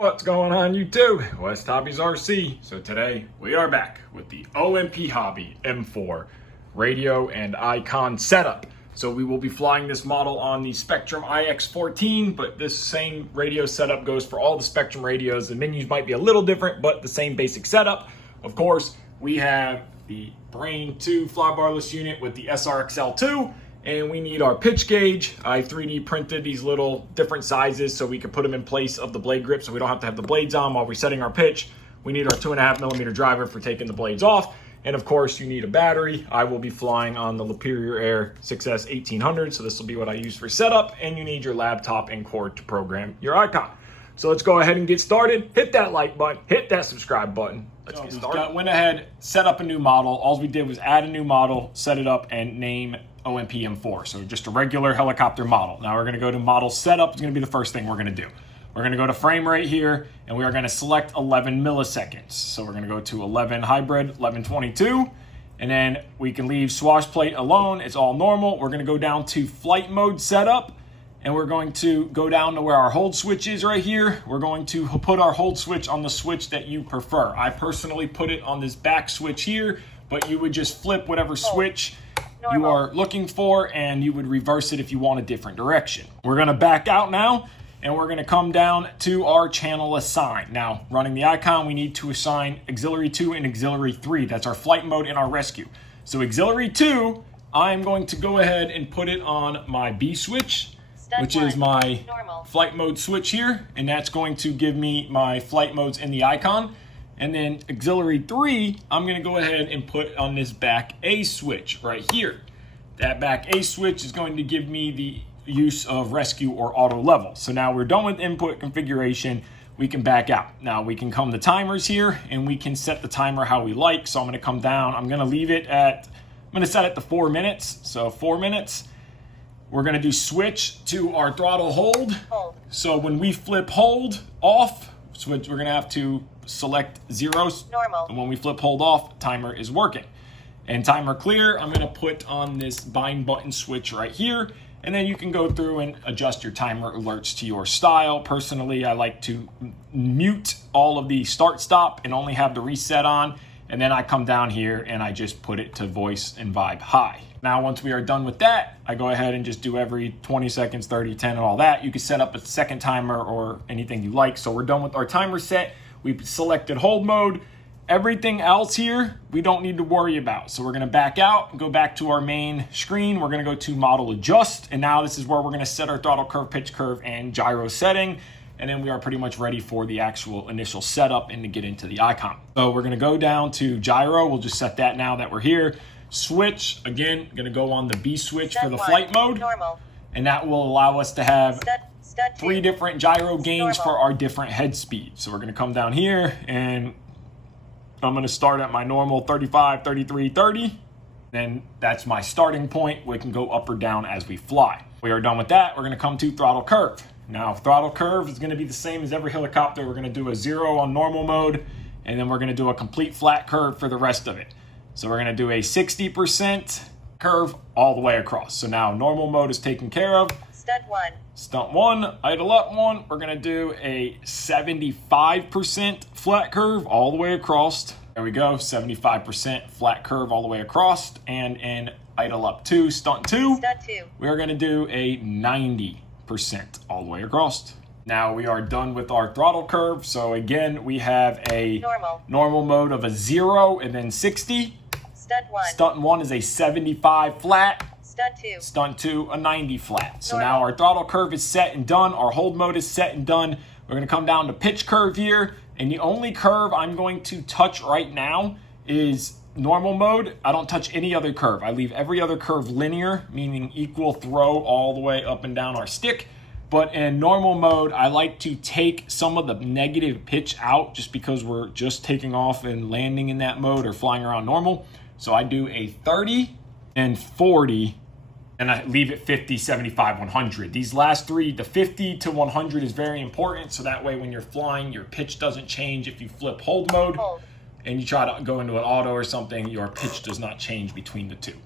What's going on YouTube? WestHobbiesRC. So today we are back with the OMP Hobby M4 radio and iKon setup. So we will be flying this model on the Spektrum IX14, but this same radio setup goes for all the Spektrum radios. The menus might be a little different, but the same basic setup. Of course, we have the Brain 2 Flybarless unit with the SRXL2. And we need our pitch gauge. I 3D printed these little different sizes so we can put them in place of the blade grip so we don't have to have the blades on while we're setting our pitch. We need our 2.5mm driver for taking the blades off. And of course, you need a battery. I will be flying on the Superior Air 6S 1800, so this will be what I use for setup. And you need your laptop and cord to program your iKon. So let's go ahead and get started. Hit that like button, hit that subscribe button. Let's get started. Went ahead, set up a new model. All we did was add a new model, set it up, and name OMP M4. So just a regular helicopter model. Now we're going to go to model setup. It's going to be the first thing we're going to do. We're going to go to frame rate here, and we are going to select 11 milliseconds. So we're going to go to 11 hybrid, 1122, and then we can leave Swashplate alone. It's all normal. We're going to go down to flight mode setup, and we're going to go down to where our hold switch is right here. We're going to put our hold switch on the switch that you prefer. I personally put it on this back switch here, but you would just flip whatever switch you are looking for, and you would reverse it if you want a different direction. We're going to back out now, and we're going to come down to our channel assign. Now, running the iKon, we need to assign auxiliary 2 and auxiliary 3. That's our flight mode and our rescue. So auxiliary 2, I'm going to go ahead and put it on my B switch, which is my flight mode switch here, and that's going to give me my flight modes in the iKon. And then auxiliary 3, I'm going to go ahead and put on this back A switch right here. That back A switch is going to give me the use of rescue or auto level. So now we're done with input configuration. We can back out. Now we can come to timers here, and we can set the timer how we like. So I'm going to come down. I'm going to leave it at, I'm going to set it to 4 minutes. So 4 minutes. We're going to do switch to our throttle hold. So when we flip hold off, switch, we're going to have to select zeros. Normal. And when we flip hold off, timer is working. And timer clear, I'm going to put on this bind button switch right here. And then you can go through and adjust your timer alerts to your style. Personally, I like to mute all of the start stop and only have the reset on. And then I come down here and I just put it to voice and vibe high. Now, once we are done with that, I go ahead and just do every 20 seconds, 30, 10, and all that. You can set up a second timer or anything you like. So we're done with our timer set. We've selected hold mode. Everything else here, we don't need to worry about. So we're going to back out, go back to our main screen. We're going to go to model adjust. And now this is where we're going to set our throttle curve, pitch curve, and gyro setting. And then we are pretty much ready for the actual initial setup and to get into the iKon. So we're going to go down to gyro. We'll just set that now that we're here. Switch, again, going to go on the B switch for the flight mode. Normal. And that will allow us to have 3 different gyro gains for our different head speeds. So we're going to come down here, and I'm going to start at my normal 35, 33, 30. Then that's my starting point. We can go up or down as we fly. We are done with that. We're going to come to throttle curve. Now, throttle curve is going to be the same as every helicopter. We're going to do a 0 on normal mode, and then we're going to do a complete flat curve for the rest of it. So we're going to do a 60% curve all the way across. So now normal mode is taken care of. Stunt 1. Stunt 1, idle up 1. We're going to do a 75% flat curve all the way across. There we go, 75% flat curve all the way across. And in idle up 2, stunt 2, we're going to do a 90% all the way across. Now we are done with our throttle curve. So again, we have a normal mode of a 0 and then 60. Stunt 1. Stunt 1 is a 75 flat. Stunt 2, a 90 flat. So now our throttle curve is set and done. Our hold mode is set and done. We're going to come down to pitch curve here. And the only curve I'm going to touch right now is normal mode. I don't touch any other curve. I leave every other curve linear, meaning equal throw all the way up and down our stick. But in normal mode, I like to take some of the negative pitch out just because we're just taking off and landing in that mode or flying around normal. So I do a 30 and 40, and I leave it 50, 75, 100. These last 3, the 50 to 100 is very important. So that way when you're flying, your pitch doesn't change. If you flip hold mode and you try to go into an auto or something, your pitch does not change between the two.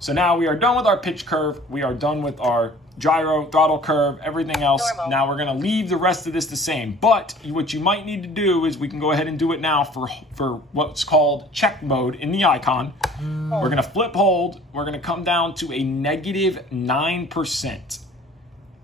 So now we are done with our pitch curve. We are done with our gyro, throttle curve, everything else. Normal. Now we're gonna leave the rest of this the same. But what you might need to do is we can go ahead and do it now for what's called check mode in the iKon. We're gonna flip hold. We're gonna come down to a -9%.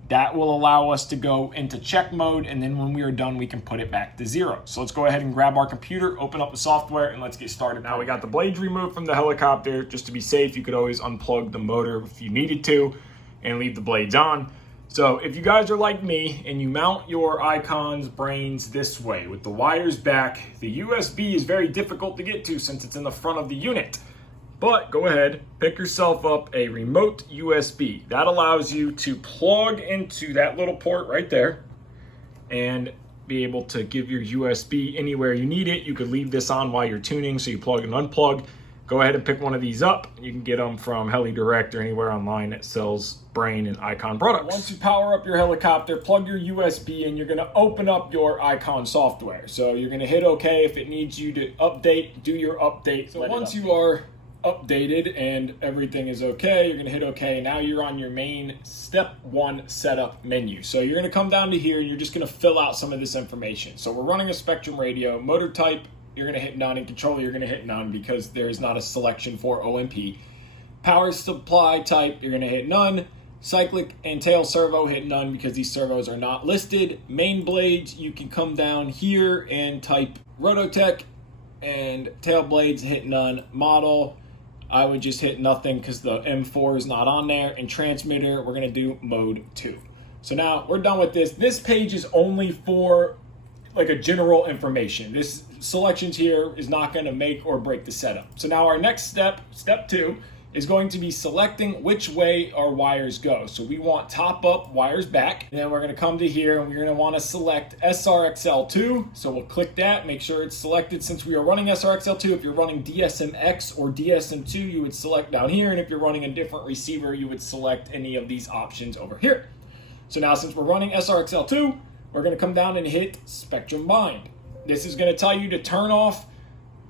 That will allow us to go into check mode, and then when we are done, we can put it back to 0. So let's go ahead and grab our computer, open up the software, and let's get started. Now we got the blades removed from the helicopter. Just to be safe, you could always unplug the motor if you needed to and leave the blades on. So if you guys are like me and you mount your iKon's brains this way with the wires back, the USB is very difficult to get to since it's in the front of the unit. But go ahead, pick yourself up a remote USB. That allows you to plug into that little port right there and be able to give your USB anywhere you need it. You could leave this on while you're tuning, so you plug and unplug. Go ahead and pick one of these up. You can get them from HeliDirect or anywhere online that sells Brain and iKon products. Once you power up your helicopter, plug your USB in, you're gonna open up your iKon software. So you're gonna hit OK. If it needs you to update, do your update. So once you are updated and everything is okay, you're gonna hit OK. Now you're on your main step 1 setup menu. So you're gonna come down to here and you're just gonna fill out some of this information. So we're running a Spektrum radio. Motor type, you're gonna hit none, and controller you're gonna hit none because there is not a selection for OMP. Power supply type, you're gonna hit none. Cyclic and tail servo, hit none because these servos are not listed. Main blades, you can come down here and type Rototech, and tail blades, hit none. Model, I would just hit nothing because the M4 is not on there. And transmitter, we're gonna do mode 2. So now we're done with this. This page is only for like a general information. This selections here is not gonna make or break the setup. So now our next step, step 2, is going to be selecting which way our wires go. So we want top up, wires back. And then we're gonna come to here and we're gonna wanna select SRXL2. So we'll click that, make sure it's selected since we are running SRXL2. If you're running DSMX or DSM2, you would select down here. And if you're running a different receiver, you would select any of these options over here. So now since we're running SRXL2, we're gonna come down and hit Spektrum Bind. This is gonna tell you to turn off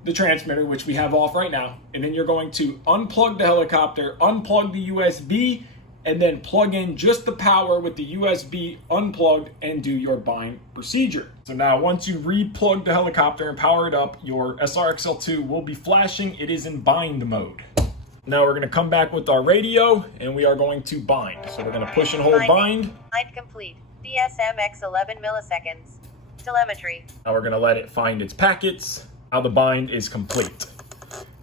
the transmitter, which we have off right now, and then you're going to unplug the helicopter, unplug the USB, and then plug in just the power with the USB unplugged and do your bind procedure. So now once you re-plug the helicopter and power it up, your SRXL2 will be flashing. It is in bind mode. Now we're gonna come back with our radio and we are going to bind. So we're gonna push and hold bind. Bind complete. DSMX 11 milliseconds. Telemetry. Now we're gonna let it find its packets. Now the bind is complete.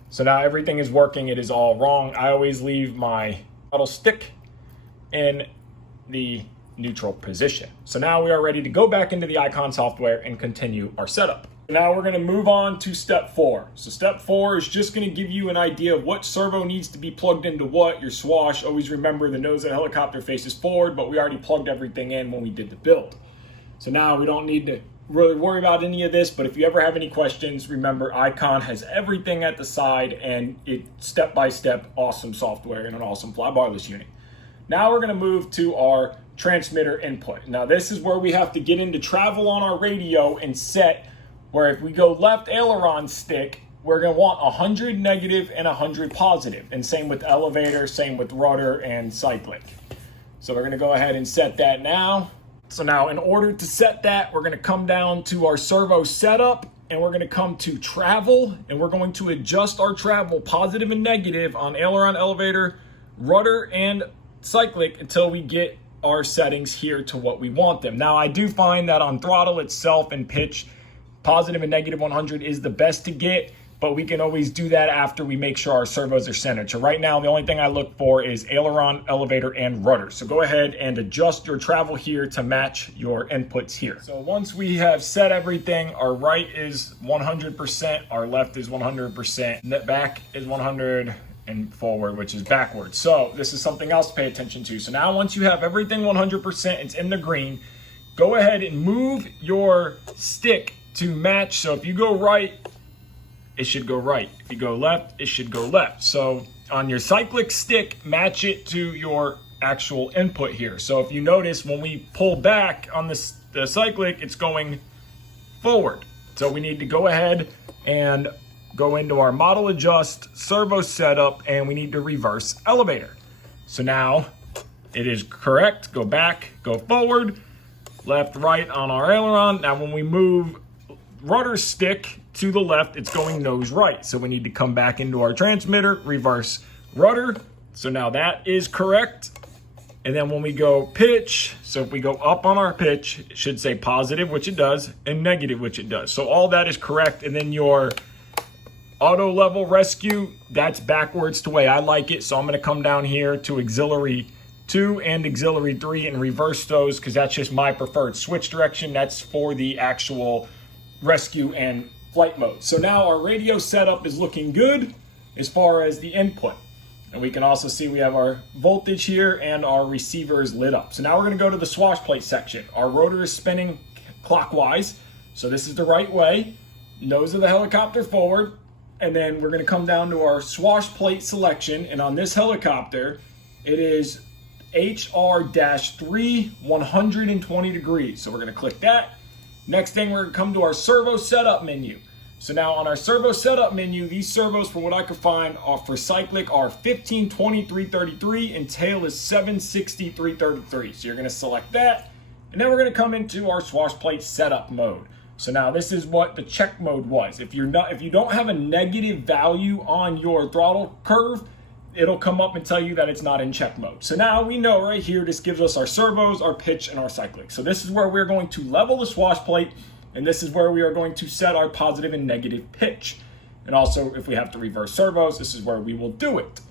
So now everything is working. It is all wrong. I always leave my throttle stick in the neutral position. So now we are ready to go back into the iKon software and continue our setup. Now we're gonna move on to step 4. So step 4 is just gonna give you an idea of what servo needs to be plugged into what. Your swash, always remember the nose of the helicopter faces forward, but we already plugged everything in when we did the build. So now we don't need to really worry about any of this, but if you ever have any questions, remember iKon has everything at the side and it step-by-step awesome software and an awesome Flybarless unit. Now we're gonna move to our transmitter input. Now this is where we have to get into travel on our radio and set where if we go left aileron stick, we're gonna want 100 negative and 100 positive. And same with elevator, same with rudder and cyclic. So we're gonna go ahead and set that now. So now in order to set that, we're gonna come down to our servo setup and we're gonna come to travel and we're going to adjust our travel positive and negative on aileron, elevator, rudder, and cyclic until we get our settings here to what we want them. Now I do find that on throttle itself and pitch, positive and negative 100 is the best to get, but we can always do that after we make sure our servos are centered. So right now, the only thing I look for is aileron, elevator, and rudder. So go ahead and adjust your travel here to match your inputs here. So once we have set everything, our right is 100%, our left is 100%, net back is 100, and forward, which is backwards. So this is something else to pay attention to. So now once you have everything 100%, it's in the green, go ahead and move your stick to match. So if you go right, it should go right. If you go left, it should go left. So on your cyclic stick, match it to your actual input here. So if you notice, when we pull back on the cyclic, it's going forward. So we need to go ahead and go into our model adjust, servo setup, and we need to reverse elevator. So now it is correct. Go back, go forward, left, right on our aileron. Now when we move rudder stick to the left, it's going nose right. So we need to come back into our transmitter, reverse rudder. So now that is correct. And then when we go pitch, so if we go up on our pitch, it should say positive, which it does, and negative, which it does. So all that is correct. And then your auto level rescue, that's backwards the way I like it. So I'm gonna come down here to auxiliary 2 and auxiliary 3 and reverse those, because that's just my preferred switch direction. That's for the actual rescue and flight mode. So now our radio setup is looking good as far as the input. And we can also see we have our voltage here and our receiver is lit up. So now we're gonna go to the Swashplate section. Our rotor is spinning clockwise. So this is the right way. Nose of the helicopter forward. And then we're gonna come down to our Swashplate selection. And on this helicopter, it is HR-3 120 degrees. So we're gonna click that. Next thing, we're gonna come to our servo setup menu. So now on our servo setup menu, these servos, from what I could find, are for cyclic are 15, 20, 333, and tail is 760, 333. So you're gonna select that, and then we're gonna come into our Swashplate setup mode. So now this is what the check mode was. If you don't have a negative value on your throttle curve, it'll come up and tell you that it's not in check mode. So now we know right here, this gives us our servos, our pitch, and our cyclic. So this is where we're going to level the Swashplate, and this is where we are going to set our positive and negative pitch. And also, if we have to reverse servos, this is where we will do it.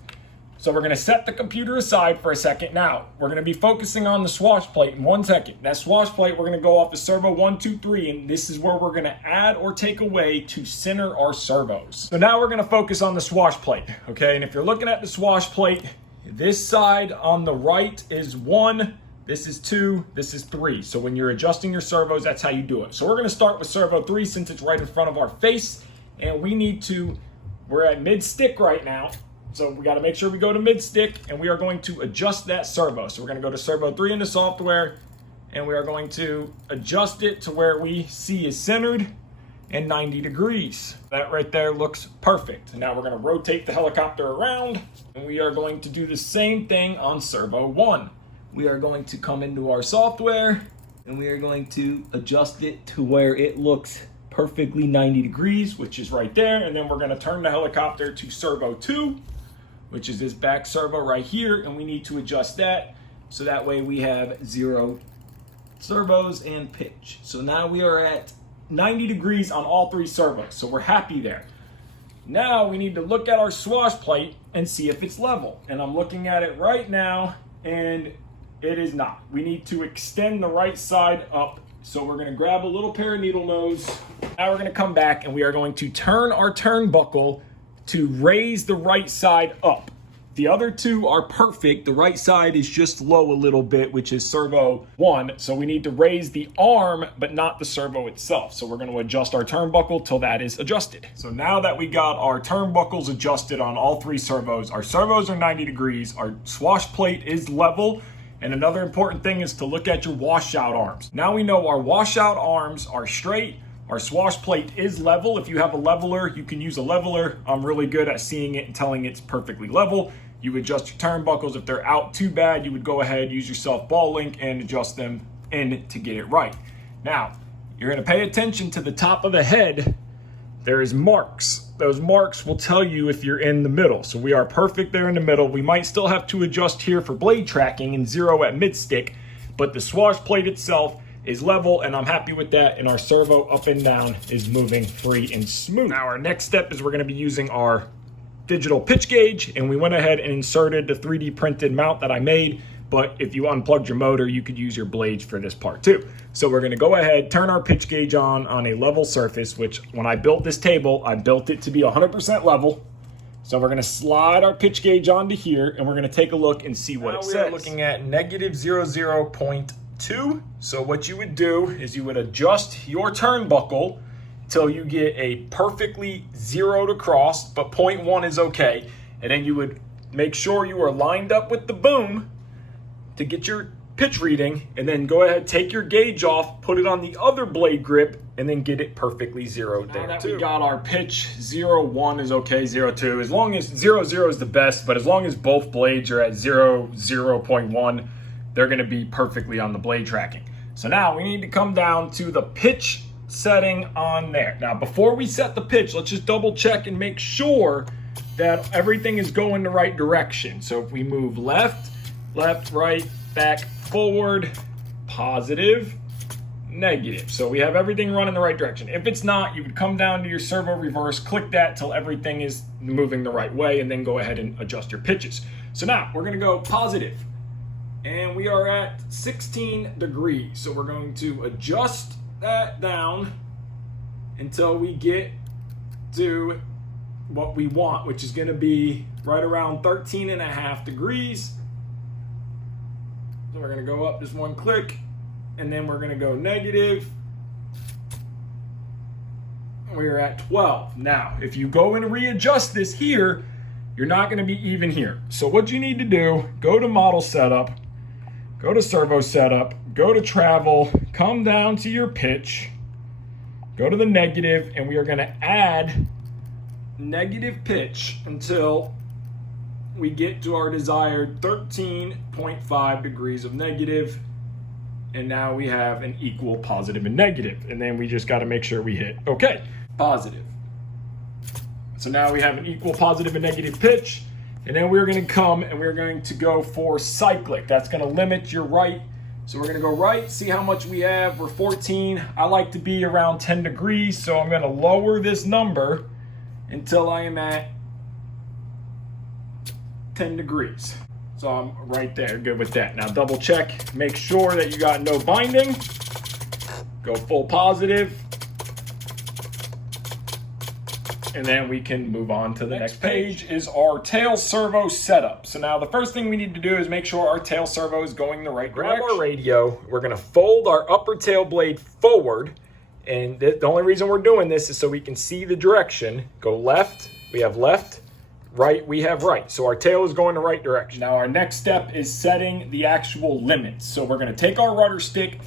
So we're gonna set the computer aside for a second. Now, we're gonna be focusing on the Swashplate in 1 second. That Swashplate, we're gonna go off the servo 1, 2, 3, and this is where we're gonna add or take away to center our servos. So now we're gonna focus on the Swashplate, okay? And if you're looking at the Swashplate, this side on the right is 1, this is 2, this is 3. So when you're adjusting your servos, that's how you do it. So we're gonna start with servo 3 since it's right in front of our face, and we're at mid-stick right now. So we got to make sure we go to mid-stick, and we are going to adjust that servo. So we're going to go to servo 3 in the software, and we are going to adjust it to where we see is centered and 90 degrees. That right there looks perfect. And now we're going to rotate the helicopter around, and we are going to do the same thing on servo 1. We are going to come into our software, and we are going to adjust it to where it looks perfectly 90 degrees, which is right there. And then we're going to turn the helicopter to servo 2, which is this back servo right here, and we need to adjust that so that way we have 0 servos and pitch. So now we are at 90 degrees on all 3 servos, so we're happy there. Now we need to look at our Swashplate and see if it's level, and I'm looking at it right now, and it is not. We need to extend the right side up. So we're gonna grab a little pair of needle nose. Now we're gonna come back, and we are going to turn our turnbuckle to raise the right side up. The other 2 are perfect. The right side is just low a little bit, which is servo 1. So we need to raise the arm, but not the servo itself. So we're going to adjust our turnbuckle till that is adjusted. So now that we got our turnbuckles adjusted on all 3 servos, our servos are 90 degrees, our Swashplate is level. And another important thing is to look at your washout arms. Now we know our washout arms are straight. Our Swashplate is level. If you have a leveler, you can use a leveler. I'm really good at seeing it and telling it's perfectly level. You adjust your turnbuckles. If they're out too bad, you would go ahead, use your self ball link and adjust them in to get it right. Now, you're gonna pay attention to the top of the head. There is marks. Those marks will tell you if you're in the middle. So we are perfect there in the middle. We might still have to adjust here for blade tracking and 0 at mid-stick, but the Swashplate itself is level, and I'm happy with that, and our servo up and down is moving free and smooth. Now our next step is we're gonna be using our digital pitch gauge, and we went ahead and inserted the 3D printed mount that I made, but if you unplugged your motor, you could use your blades for this part too. So we're gonna go ahead, turn our pitch gauge on a level surface, which when I built this table, I built it to be 100% level. So we're gonna slide our pitch gauge onto here, and we're gonna take a look and see what it says. We're looking at negative 0.2. So what you would do is you would adjust your turnbuckle till you get a perfectly zeroed across, but 0.1 is okay. And then you would make sure you are lined up with the boom to get your pitch reading, and then go ahead, take your gauge off, put it on the other blade grip, and then get it perfectly zeroed there. Now that we got our pitch, 0-1 is okay, 0-2. As long as 0-0 is the best, but as long as both blades are at 0.1, they're gonna be perfectly on the blade tracking. So now we need to come down to the pitch setting on there. Now, before we set the pitch, let's just double check and make sure that everything is going the right direction. So if we move left, right, back, forward, positive, negative. So we have everything running the right direction. If it's not, you would come down to your servo reverse, click that till everything is moving the right way, and then go ahead and adjust your pitches. So now we're gonna go positive, and we are at 16 degrees. So we're going to adjust that down until we get to what we want, which is gonna be right around 13.5 degrees. So we're gonna go up just one click, and then we're gonna go negative. We're at 12. Now, if you go and readjust this here, you're not gonna be even here. So what you need to do, go to model setup, go to servo setup, go to travel, come down to your pitch, go to the negative, and we are gonna add negative pitch until we get to our desired 13.5 degrees of negative, and now we have an equal positive and negative, and then we just got to make sure we hit okay, positive. So now we have an equal positive and negative pitch, and then we're going to come and we're going to go for cyclic. That's going to limit your right. So we're going to go right, see how much we have. We're 14. I like to be around 10 degrees, so I'm going to lower this number until I am at 10 degrees. So I'm right there, good with that. Now double check, make sure that you got no binding. Go full positive. And then we can move on to the next page is our tail servo setup. So now the first thing we need to do is make sure our tail servo is going the right direction. Grab our radio, we're gonna fold our upper tail blade forward. And the only reason we're doing this is so we can see the direction. Go left, we have left. Right, we have right. So our tail is going the right direction. Now our next step is setting the actual limits. So we're gonna take our rudder stick,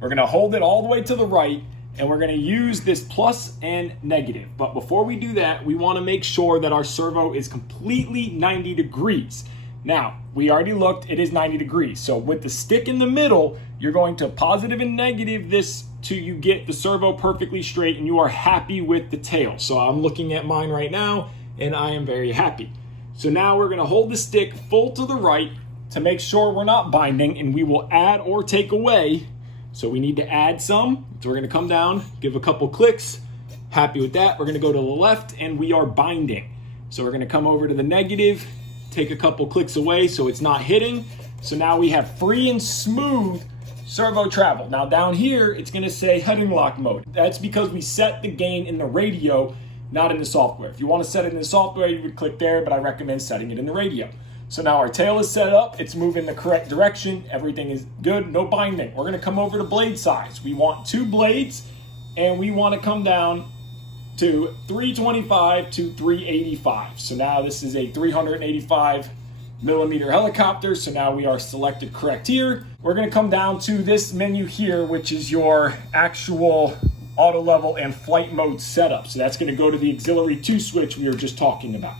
we're gonna hold it all the way to the right, and we're gonna use this plus and negative. But before we do that, we wanna make sure that our servo is completely 90 degrees. Now, we already looked, it is 90 degrees. So with the stick in the middle, you're going to positive and negative this till you get the servo perfectly straight and you are happy with the tail. So I'm looking at mine right now, and I am very happy. So now we're gonna hold the stick full to the right to make sure we're not binding, and we will add or take away. So we need to add some. So we're gonna come down, give a couple clicks. Happy with that. We're gonna go to the left and we are binding. So we're gonna come over to the negative, take a couple clicks away so it's not hitting. So now we have free and smooth servo travel. Now down here, it's gonna say heading lock mode. That's because we set the gain in the radio, not in the software. If you want to set it in the software, you would click there, but I recommend setting it in the radio. So now our tail is set up, it's moving the correct direction, everything is good, no binding. We're gonna come over to blade size. We want 2 blades, and we want to come down to 325 to 385. So now this is a 385 millimeter helicopter, so now we are selected correct here. We're gonna come down to this menu here, which is your actual auto level and flight mode setup. So that's gonna go to the auxiliary 2 switch we were just talking about.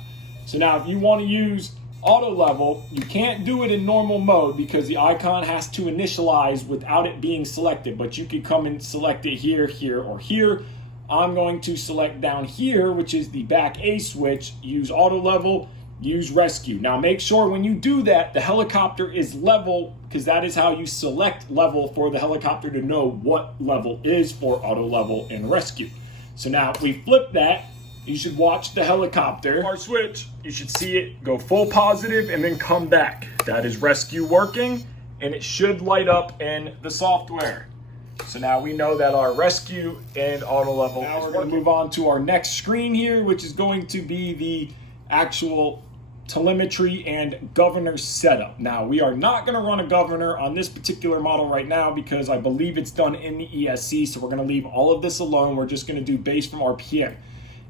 So now if you wanna use auto level, you can't do it in normal mode because the iKon has to initialize without it being selected, but you can come and select it here, here, or here. I'm going to select down here, which is the back A switch, use auto level, use rescue. Now make sure when you do that, the helicopter is level, because that is how you select level for the helicopter to know what level is for auto level and rescue. So now if we flip that, you should watch the helicopter. Our switch, you should see it go full positive and then come back. That is rescue working, and it should light up in the software. So now we know that our rescue and auto level. Now we're going to move on to our next screen here, which is going to be the actual telemetry and governor setup. Now we are not going to run a governor on this particular model right now because I believe it's done in the ESC, so we're going to leave all of this alone. We're just going to do base from RPM.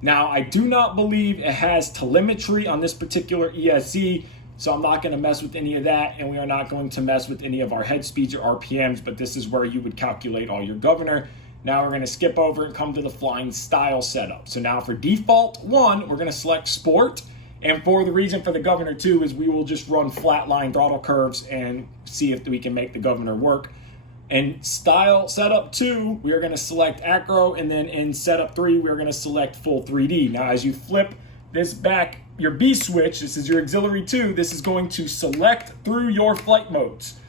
Now I do not believe it has telemetry on this particular ESC, So I'm not going to mess with any of that, and we are not going to mess with any of our head speeds or RPMs, but this is where you would calculate all your governor. Now we're going to skip over and come to the flying style setup. So now for default 1, we're going to select sport. And for the reason for the governor 2 is we will just run flatline throttle curves and see if we can make the governor work. In style setup 2, we are going to select acro, and then in setup 3, we're going to select full 3D. Now as you flip this back, your B switch, this is your auxiliary 2, this is going to select through your flight modes.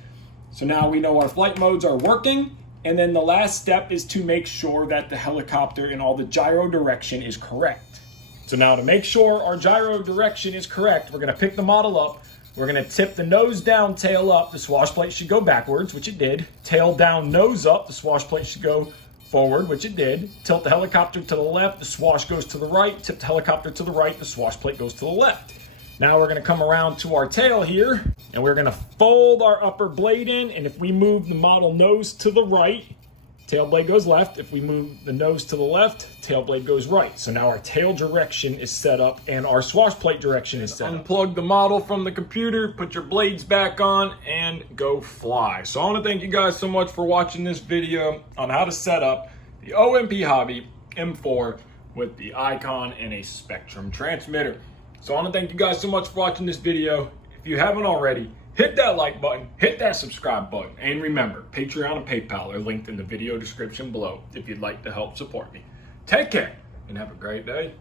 So now we know our flight modes are working, and then the last step is to make sure that the helicopter and all the gyro direction is correct. So now to make sure our gyro direction is correct, we're going to pick the model up, we're going to tip the nose down, tail up, the swash plate should go backwards, which it did. Tail down, nose up, the swash plate should go forward, which it did. Tilt the helicopter to the left, the swash goes to the right. Tip the helicopter to the right, the swash plate goes to the left. Now we're going to come around to our tail here, and we're going to fold our upper blade in, and if we move the model nose to the right, tail blade goes left. If we move the nose to the left, tail blade goes right. So now our tail direction is set up and our swash plate direction is set up. Unplug the model from the computer, put your blades back on, and go fly. So I want to thank you guys so much for watching this video on how to set up the OMP Hobby M4 with the iKon and a Spektrum transmitter. So I want to thank you guys so much for watching this video. If you haven't already, hit that like button, hit that subscribe button, and remember, Patreon and PayPal are linked in the video description below if you'd like to help support me. Take care, and have a great day.